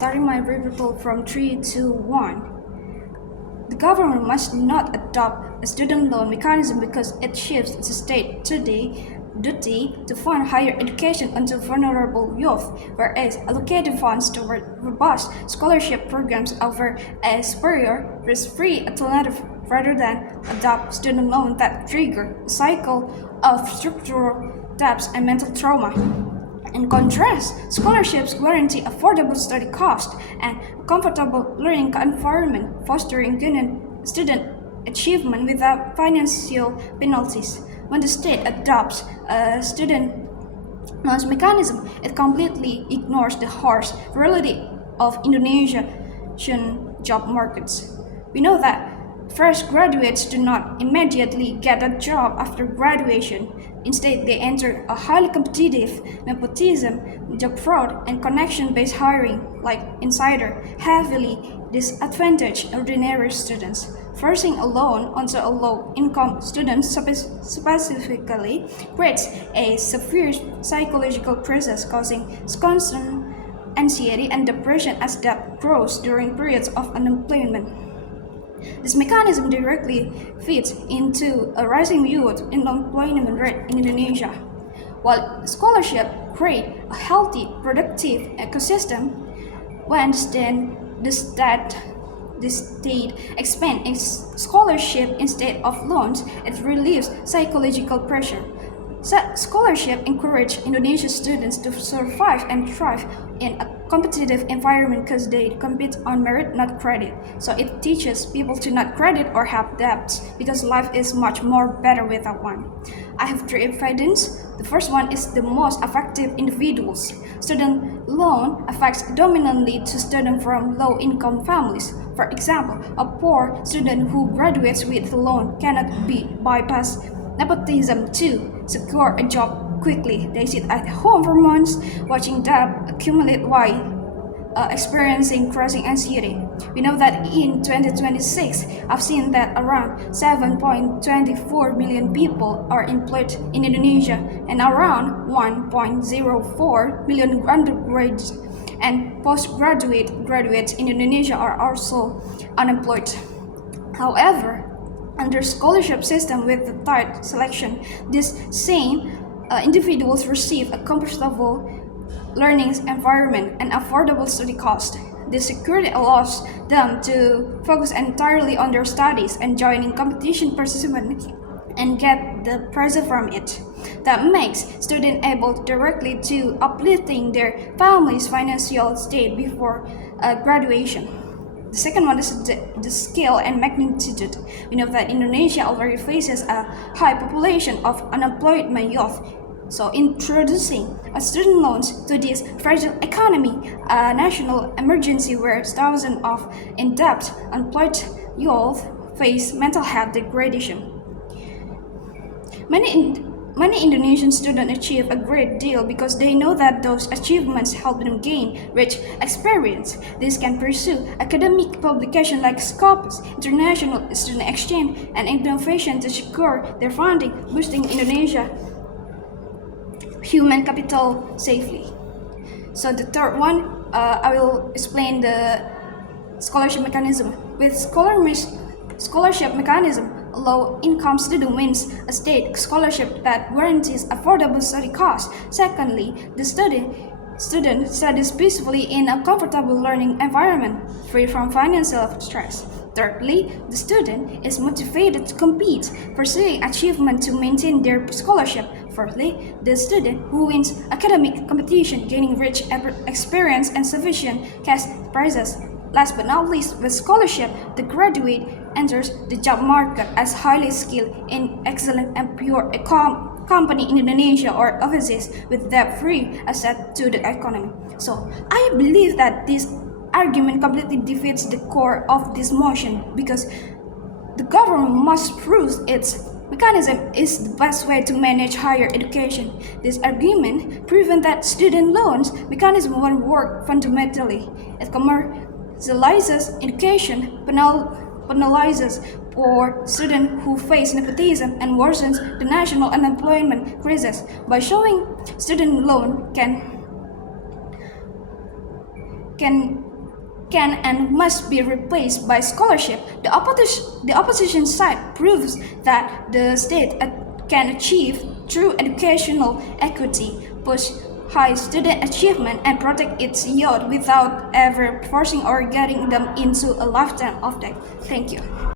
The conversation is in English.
Starting my rebuttal from 3 to 1. The government must not adopt a student loan mechanism because it shifts the state duty to fund higher education onto vulnerable youth, whereas allocating funds toward robust scholarship programs offer a superior, risk-free alternative rather than adopt student loans that trigger a cycle of structural debts and mental trauma. In contrast, scholarships guarantee affordable study costs and a comfortable learning environment, fostering student achievement without financial penalties. When the state adopts a student loans mechanism, it completely ignores the harsh reality of Indonesian job markets. We know that fresh graduates do not immediately get a job after graduation. Instead, they enter a highly competitive nepotism, job fraud, and connection-based hiring, like insider, heavily disadvantage ordinary students. Forcing a loan onto a low-income student specifically creates a severe psychological crisis, causing constant anxiety and depression as debt grows during periods of unemployment. This mechanism directly feeds into a rising youth unemployment rate in Indonesia. While scholarship create a healthy, productive ecosystem, when the state expands its scholarship instead of loans, it relieves psychological pressure. Scholarship encourage Indonesian students to survive and thrive in a competitive environment because they compete on merit, not credit. So it teaches people to not credit or have debts because life is much more better without one. I have three evidence. The first one is the most effective individuals. Student loan affects dominantly to students from low-income families. For example, a poor student who graduates with a loan cannot be bypassed nepotism to secure a job quickly. They sit at home for months watching debt accumulate while experiencing crushing anxiety. We know that in 2026, I've seen that around 7.24 million people are employed in Indonesia and around 1.04 million undergraduates and postgraduate graduates in Indonesia are also unemployed. However, under scholarship system with the tight selection, these same individuals receive a comfortable learning environment and affordable study cost. This security allows them to focus entirely on their studies and joining competition participants and get the pressure from it. That makes students able directly to uplifting their family's financial state before graduation. The second one is the scale and magnitude. We know that Indonesia already faces a high population of unemployed youth. So introducing a student loans to this fragile economy, a national emergency where thousands of in-debt unemployed youth face mental health degradation. Many Indonesian students achieve a great deal because they know that those achievements help them gain rich experience. These can pursue academic publication like Scopus, international student exchange, and innovation to secure their funding, boosting Indonesia human capital safely. So the third one, I will explain the scholarship mechanism. With scholarship mechanism, a low-income student wins a state scholarship that guarantees affordable study costs. Secondly, the student studies peacefully in a comfortable learning environment, free from financial stress. Thirdly, the student is motivated to compete, pursuing achievement to maintain their scholarship. Fourthly, the student who wins academic competition, gaining rich experience and sufficient cash prizes. Last but not least, with scholarship, the graduate enters the job market as highly skilled in excellent and pure company in Indonesia or overseas with debt-free asset to the economy. So I believe that this argument completely defeats the core of this motion because the government must prove its mechanism is the best way to manage higher education. This argument proven that student loans mechanism won't work fundamentally. It commercializes education, penalizes poor students who face nepotism, and worsens the national unemployment crisis. By showing student loan can can and must be replaced by scholarship, the opposition side proves that the state can achieve true educational equity, push high student achievement, and protect its youth without ever forcing or getting them into a lifetime of debt. Thank you.